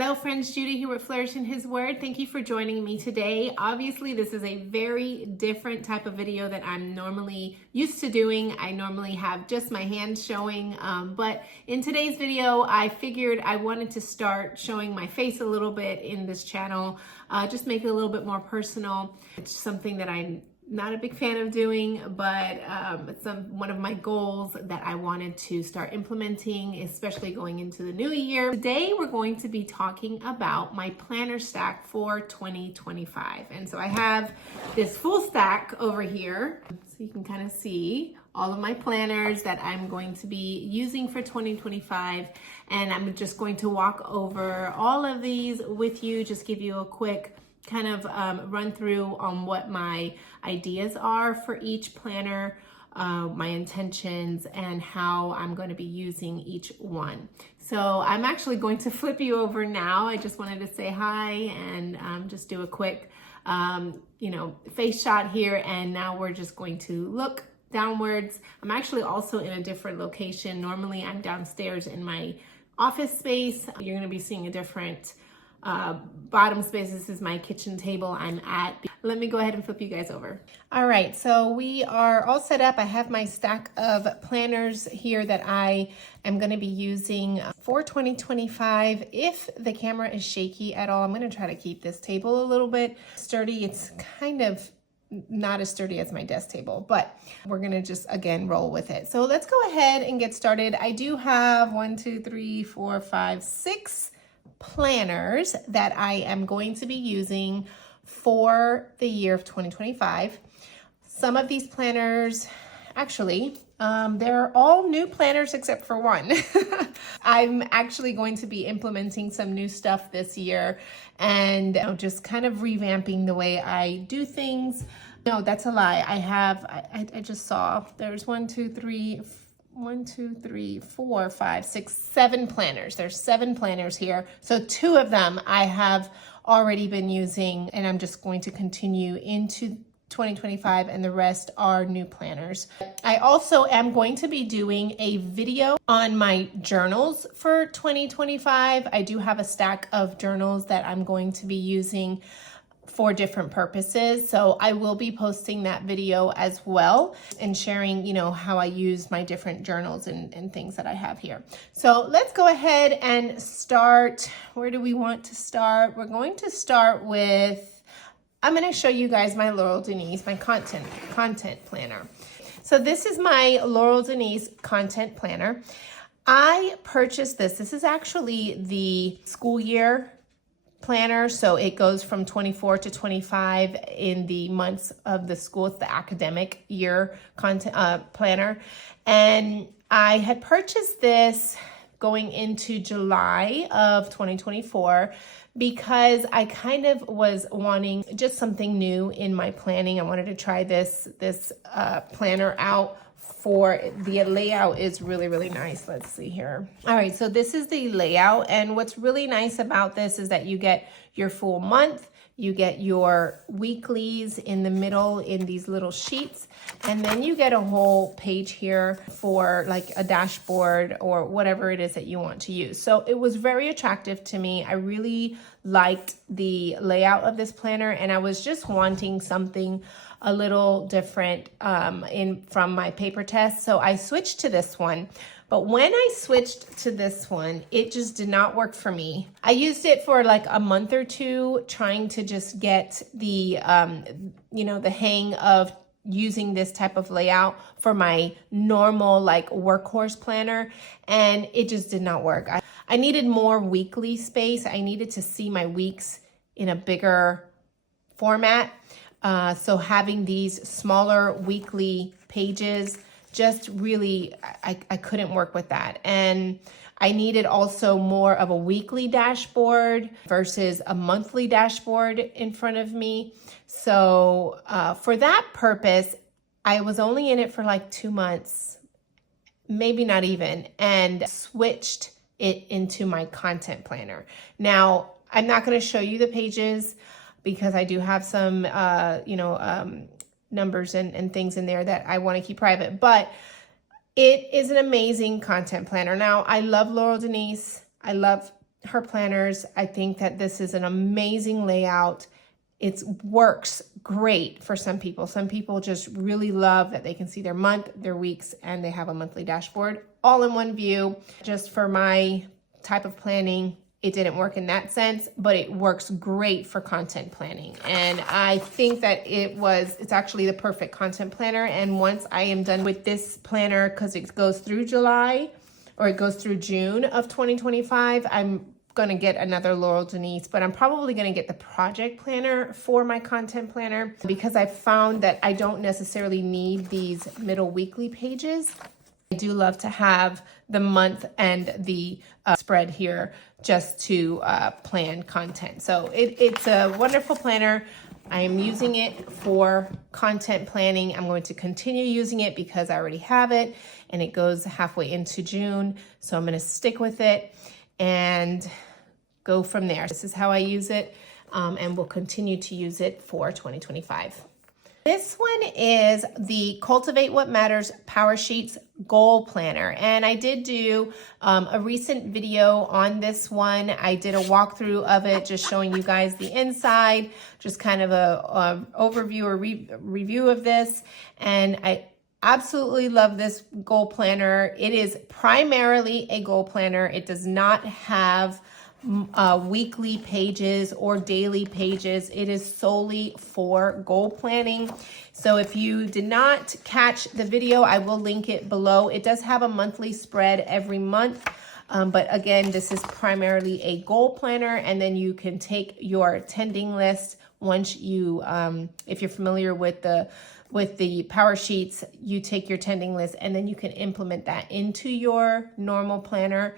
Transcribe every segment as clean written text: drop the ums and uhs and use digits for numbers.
Hello friends, Judy here with Flourish in His Word. Thank you for joining me today. Obviously, this is a very different type of video that I'm normally used to doing. I normally have just my hands showing, but in today's video, I figured I wanted to start showing my face a little bit in this channel, just make it a little bit more personal. It's something that I'm not a big fan of doing, but it's one of my goals that I wanted to start implementing, especially going into the new year. Today, we're going to be talking about my planner stack for 2025. And so I have this full stack over here, so you can kind of see all of my planners that I'm going to be using for 2025. And I'm just going to walk over all of these with you, just give you a quick kind of run through on what my ideas are for each planner, my intentions, and how I'm going to be using each one. So I'm actually going to flip you over now. I just wanted to say hi and just do a quick, face shot here. And now we're just going to look downwards. I'm actually also in a different location. Normally I'm downstairs in my office space. You're going to be seeing a different bottom space. This is my kitchen table I'm at. Let me go ahead and flip you guys over. All right, so we are all set up. I have my stack of planners here that I am going to be using for 2025. If the camera is shaky at all, I'm going to try to keep this table a little bit sturdy. It's kind of not as sturdy as my desk table, but we're gonna just again roll with it. So let's go ahead and get started. I do have 6 planners that I am going to be using for the year of 2025. Some of these planners, actually, they're all new planners except for one. I'm actually going to be implementing some new stuff this year and just kind of revamping the way I do things. No, that's a lie. I just saw there's 7 planners. There's 7 planners here. So 2 of them I have already been using, and I'm just going to continue into 2025, and the rest are new planners. I also am going to be doing a video on my journals for 2025. I do have a stack of journals that I'm going to be using for different purposes. So I will be posting that video as well and sharing, how I use my different journals and things that I have here. So let's go ahead and start. Where do we want to start? We're going to start with, I'm going to show you guys my Laurel Denise, my content planner. So this is my Laurel Denise content planner. I purchased this. This is actually the school year planner. So it goes from 24 to 25 in the months of the school. It's the academic year content planner. And I had purchased this going into July of 2024 because I kind of was wanting just something new in my planning. I wanted to try this planner out. For the layout is really, really nice. Let's see here. All right, so this is the layout. And what's really nice about this is that you get your full month, you get your weeklies in the middle in these little sheets, and then you get a whole page here for like a dashboard or whatever it is that you want to use. So it was very attractive to me. I really liked the layout of this planner, and I was just wanting something a little different from my paper test. So I switched to this one. But when I switched to this one, it just did not work for me. I used it for like a month or two, trying to just get the, the hang of using this type of layout for my normal like workhorse planner. And it just did not work. I needed more weekly space. I needed to see my weeks in a bigger format. So having these smaller weekly pages just really, I couldn't work with that. And I needed also more of a weekly dashboard versus a monthly dashboard in front of me. So for that purpose, I was only in it for like 2 months, maybe not even, and switched it into my content planner. Now, I'm not going to show you the pages because I do have some, numbers and things in there that I want to keep private, but it is an amazing content planner. Now, I love Laurel Denise. I love her planners. I think that this is an amazing layout. It works great for some people. Some people just really love that they can see their month, their weeks, and they have a monthly dashboard all in one view. Just for my type of planning, it didn't work in that sense, but it works great for content planning. And I think that it's actually the perfect content planner. And once I am done with this planner, because it goes through July, or it goes through June of 2025, I'm going to get another Laurel Denise, but I'm probably going to get the project planner for my content planner, because I found that I don't necessarily need these middle weekly pages. I do love to have the month and the spread here just to plan content. So it's a wonderful planner. I am using it for content planning. I'm going to continue using it because I already have it, and it goes halfway into June. So I'm going to stick with it and go from there. This is how I use it, and we'll continue to use it for 2025. This one is the Cultivate What Matters PowerSheets Goal Planner. And I did do a recent video on this one. I did a walkthrough of it, just showing you guys the inside, just kind of a overview or review of this. And I absolutely love this goal planner. It is primarily a goal planner. It does not have weekly pages or daily pages. It is solely for goal planning. So if you did not catch the video, I will link it below. It does have a monthly spread every month. But again, this is primarily a goal planner, and then you can take your attending list once you, if you're familiar with the PowerSheets, you take your attending list and then you can implement that into your normal planner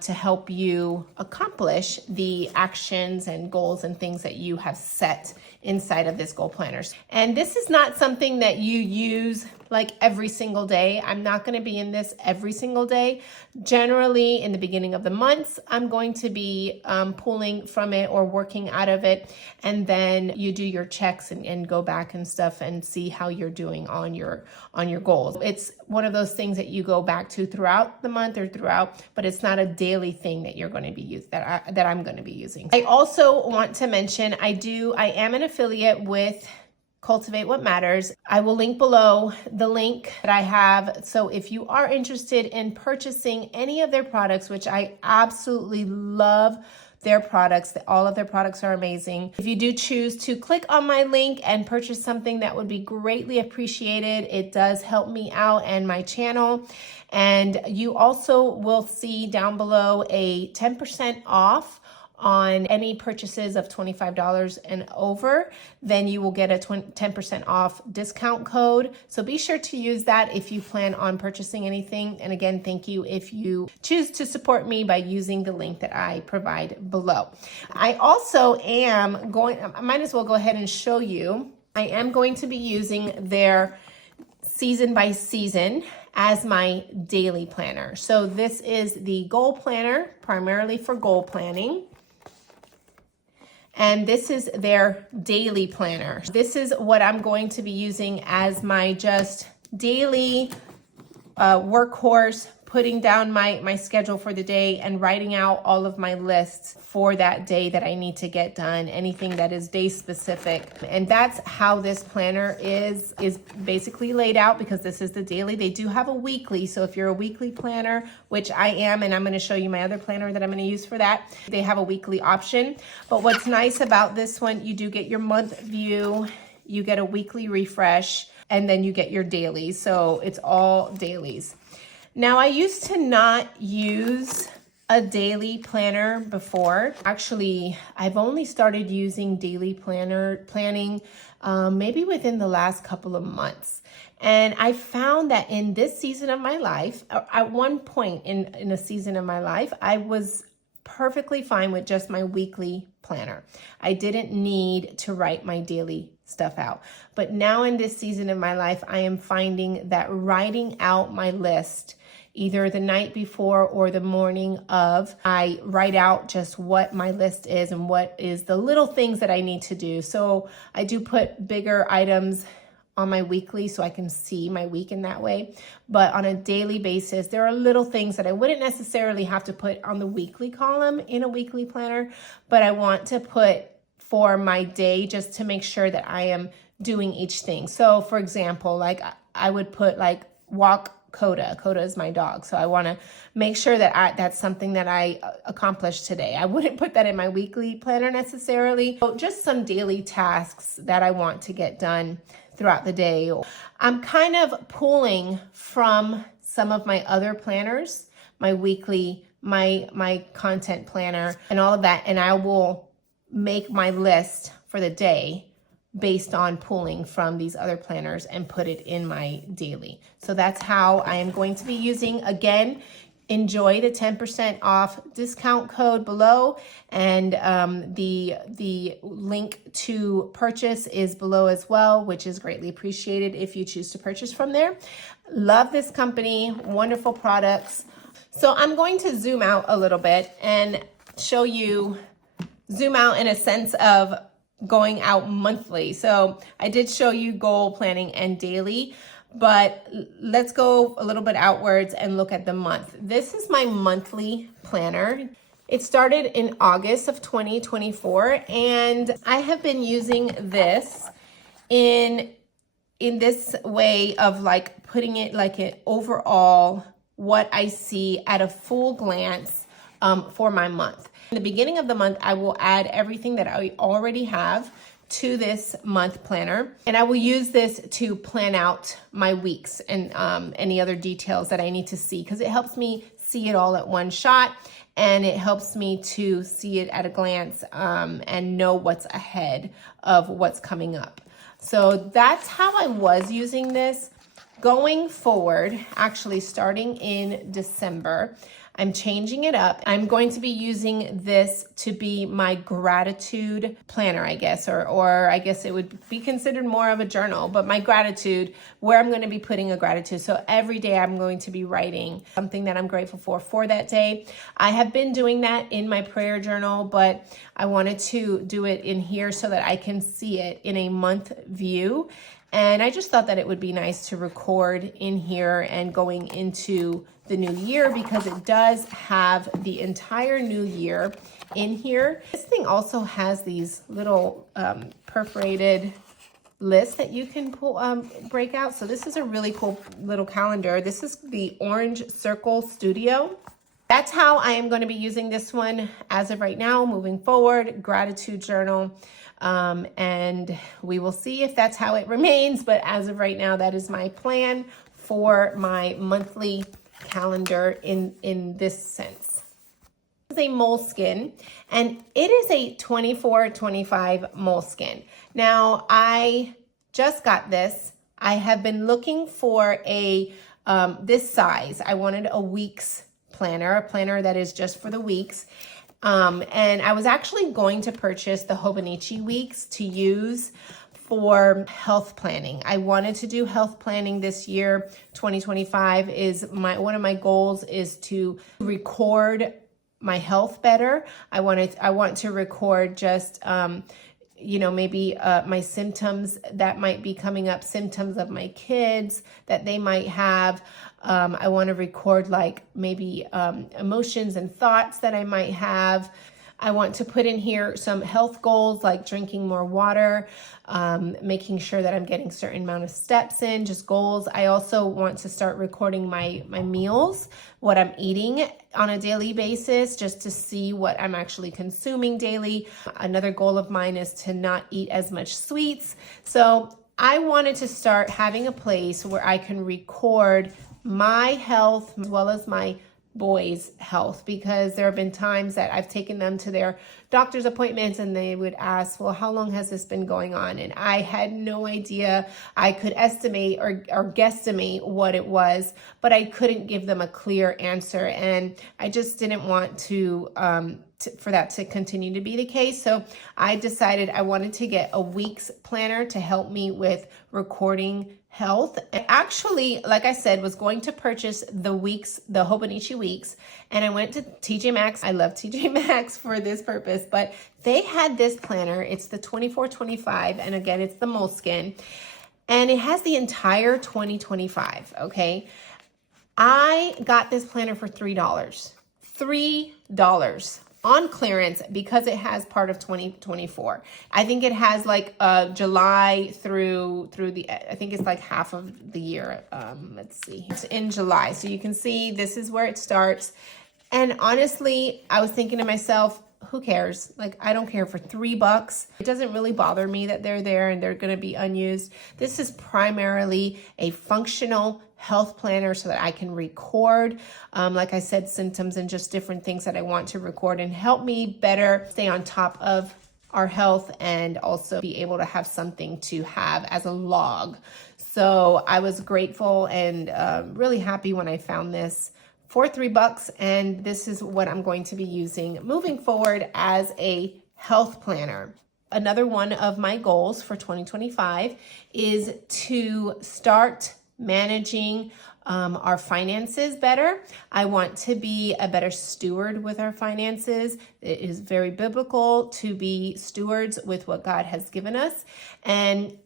to help you accomplish the actions and goals and things that you have set inside of this goal planner. And this is not something that you use like every single day. I'm not going to be in this every single day. Generally, in the beginning of the months, I'm going to be pulling from it or working out of it. And then you do your checks and go back and stuff and see how you're doing on your goals. It's one of those things that you go back to throughout the month or throughout, but it's not a daily thing that you're going to be using, that I'm going to be using. I also want to mention, I am an affiliate with Cultivate What Matters. I will link below the link that I have. So if you are interested in purchasing any of their products, which I absolutely love their products, all of their products are amazing. If you do choose to click on my link and purchase something, that would be greatly appreciated. It does help me out and my channel. And you also will see down below a 10% off on any purchases of $25 and over. Then you will get a 10% off discount code. So be sure to use that if you plan on purchasing anything. And again, thank you if you choose to support me by using the link that I provide below. I also I might as well go ahead and show you. I am going to be using their season by season as my daily planner. So this is the goal planner, primarily for goal planning. And this is their daily planner. This is what I'm going to be using as my just daily workhorse, putting down my schedule for the day and writing out all of my lists for that day that I need to get done, anything that is day specific. And that's how this planner is basically laid out, because this is the daily. They do have a weekly, so if you're a weekly planner, which I am, and I'm going to show you my other planner that I'm going to use for that, they have a weekly option. But what's nice about this one, you do get your month view, you get a weekly refresh, and then you get your dailies. So it's all dailies. Now, I used to not use a daily planner before. Actually, I've only started using daily planning maybe within the last couple of months. And I found that in this season of my life, at one point in a season of my life, I was perfectly fine with just my weekly planner. I didn't need to write my daily stuff out. But now in this season of my life, I am finding that writing out my list either the night before or the morning of, I write out just what my list is and what is the little things that I need to do. So I do put bigger items on my weekly so I can see my week in that way. But on a daily basis, there are little things that I wouldn't necessarily have to put on the weekly column in a weekly planner, but I want to put for my day just to make sure that I am doing each thing. So for example, like I would put like walk Coda. Coda is my dog. So I want to make sure that that's something that I accomplished today. I wouldn't put that in my weekly planner necessarily. So just some daily tasks that I want to get done throughout the day. I'm kind of pulling from some of my other planners, my weekly, my content planner and all of that. And I will make my list for the day based on pulling from these other planners and put it in my daily. So that's how I am going to be using. Again, enjoy the 10% off discount code below, and the link to purchase is below as well, which is greatly appreciated if you choose to purchase from there. Love this company, wonderful products. So I'm going to zoom out a little bit and show you, zoom out in a sense of going out monthly. So I did show you goal planning and daily, but let's go a little bit outwards and look at the month. This is my monthly planner. It started in August of 2024, and I have been using this in this way of like putting it like an overall, what I see at a full glance for my month. In the beginning of the month, I will add everything that I already have to this month planner, and I will use this to plan out my weeks and any other details that I need to see, because it helps me see it all at one shot, and it helps me to see it at a glance and know what's ahead of what's coming up. So that's how I was using this. Going forward, actually starting in December, I'm changing it up. I'm going to be using this to be my gratitude planner, I guess, or I guess it would be considered more of a journal, but my gratitude, where I'm going to be putting a gratitude. So every day I'm going to be writing something that I'm grateful for that day. I have been doing that in my prayer journal, but I wanted to do it in here so that I can see it in a month view. And I just thought that it would be nice to record in here and going into the new year, because it does have the entire new year in here. This thing also has these little perforated lists that you can pull, break out. So this is a really cool little calendar. This is the Orange Circle Studio. That's how I am going to be using this one as of right now, moving forward, gratitude journal. And we will see if that's how it remains. But as of right now, that is my plan for my monthly calendar in this sense. This is a Moleskin, and it is a 24-25 Moleskin. Now, I just got this. I have been looking for a this size. I wanted a week's planner, a planner that is just for the weeks. And I was actually going to purchase the Hobonichi weeks to use for health planning. I wanted to do health planning this year. 2025 is one of my goals is to record my health better. I want to record just maybe my symptoms that might be coming up, symptoms of my kids that they might have. I want to record like maybe emotions and thoughts that I might have. I want to put in here some health goals like drinking more water, making sure that I'm getting a certain amount of steps in, just goals. I also want to start recording my meals, what I'm eating on a daily basis, just to see what I'm actually consuming daily. Another goal of mine is to not eat as much sweets. So I wanted to start having a place where I can record my health as well as my boys' health, because there have been times that I've taken them to their doctor's appointments and they would ask, well, how long has this been going on? And I had no idea. I could estimate or guesstimate what it was, but I couldn't give them a clear answer. And I just didn't want to for that to continue to be the case. So I decided I wanted to get a week's planner to help me with recording health. I actually, like I said, was going to purchase the Hobonichi weeks, and I went to TJ Maxx. I love TJ Maxx for this purpose, but they had this planner. It's the 24-25, and again, it's the Moleskin. and it has the entire 2025, okay? I got this planner for $3. $3 on clearance because it has part of 2024. I think it has like July through the, I think it's like half of the year. Let's see, it's in July. So you can see this is where it starts. And honestly, I was thinking to myself, who cares? Like, I don't care for $3. It doesn't really bother me that they're there and they're going to be unused. This is primarily a functional health planner so that I can record, like I said, symptoms and just different things that I want to record and help me better stay on top of our health and also be able to have something to have as a log. So I was grateful and really happy when I found this for $3, and this is what I'm going to be using moving forward as a health planner. Another one of my goals for 2025 is to start managing our finances better. I want to be a better steward with our finances. It is very biblical to be stewards with what God has given us, and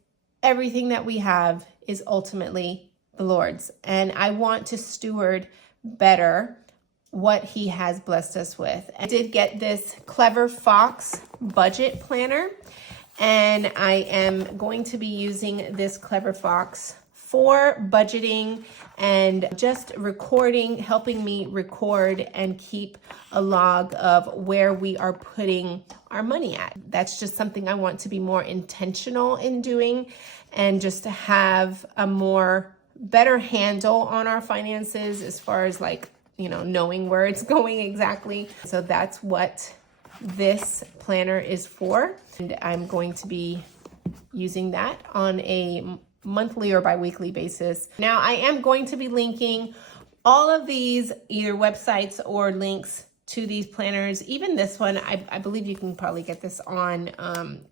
everything that we have is ultimately the Lord's, and I want to steward better what he has blessed us with. I did get this Clever Fox budget planner, and I am going to be using this Clever Fox for budgeting and just recording, helping me record and keep a log of where we are putting our money at. That's just something I want to be more intentional in doing, and just to have a more better handle on our finances as far as like, you know, knowing where it's going exactly. So that's what this planner is for. And I'm going to be using that on a monthly or bi-weekly basis. Now I am going to be linking all of these either websites or links to these planners. Even this one, I believe you can probably get this on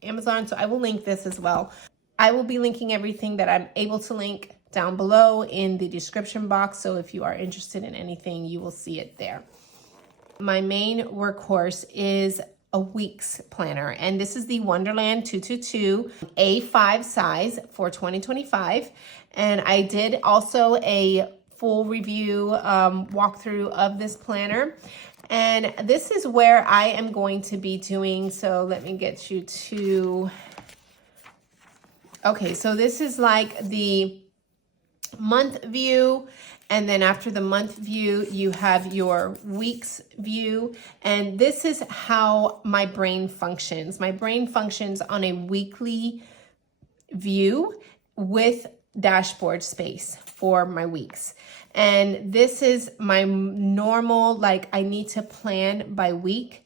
Amazon. So I will link this as well. I will be linking everything that I'm able to link down below in the description box. So if you are interested in anything, you will see it there. My main workhorse is a week's planner, and this is the Wonderland 222 A5 size for 2025. And I did also a full review walkthrough of this planner. And this is where I am going to be doing, so let me get you to, okay, so this is like the month view, and then after the month view you have your week's view, and this is how my brain functions. My brain functions on a weekly view with dashboard space for my weeks, and this is my normal, like I need to plan by week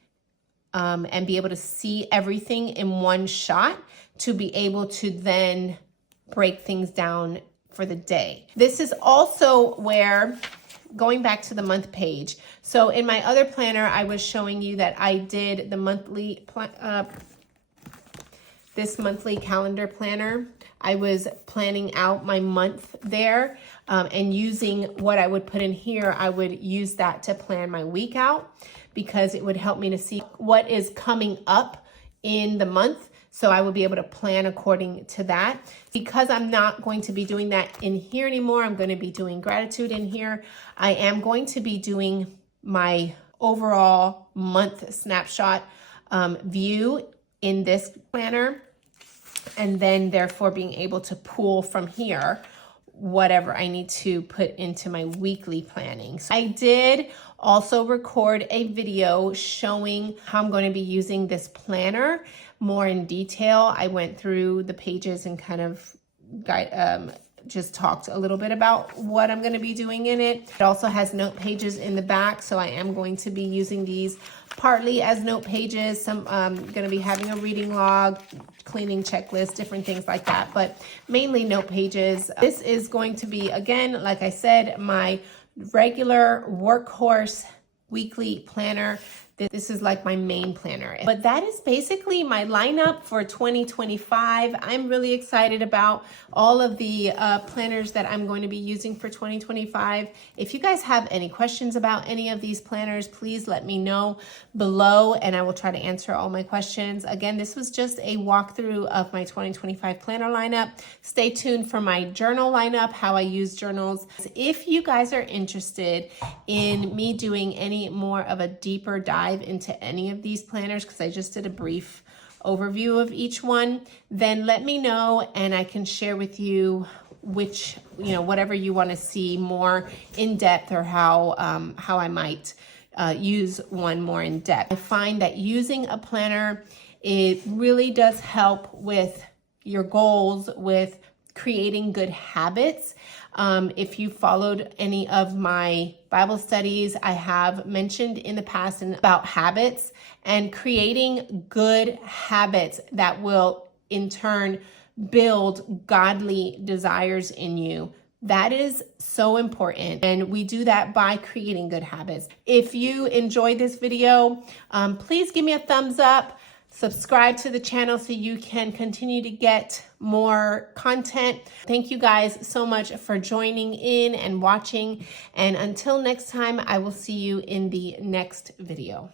and be able to see everything in one shot to be able to then break things down for the day. This is also where, going back to the month page, so in my other planner I was showing you that I did the monthly this monthly calendar planner. I was planning out my month there, and using what I would put in here, I would use that to plan my week out, because it would help me to see what is coming up in the month. So I will be able to plan according to that. Because I'm not going to be doing that in here anymore, I'm going to be doing gratitude in here. I am going to be doing my overall month snapshot view in this planner, and then therefore being able to pull from here whatever I need to put into my weekly planning. So I did also record a video showing how I'm going to be using this planner more in detail. I went through the pages and kind of just talked a little bit about what I'm going to be doing in it. It also has note pages in the back, so I am going to be using these partly as note pages. Some going to be having a reading log, cleaning checklist, different things like that, but mainly note pages. This is going to be, again, like I said, my regular workhorse weekly planner This is like my main planner. But that is basically my lineup for 2025. I'm really excited about all of the planners that I'm going to be using for 2025. If you guys have any questions about any of these planners, please let me know below and I will try to answer all my questions. Again, this was just a walkthrough of my 2025 planner lineup. Stay tuned for my journal lineup, how I use journals. If you guys are interested in me doing any more of a deeper dive into any of these planners, because I just did a brief overview of each one, then let me know and I can share with you which, whatever you want to see more in depth, or how I might use one more in depth. I find that using a planner, it really does help with your goals, with creating good habits. If you followed any of my Bible studies, I have mentioned in the past about habits and creating good habits that will in turn build godly desires in you. That is so important, and we do that by creating good habits. If you enjoyed this video, please give me a thumbs up. Subscribe to the channel so you can continue to get more content. Thank you guys so much for joining in and watching. And until next time, I will see you in the next video.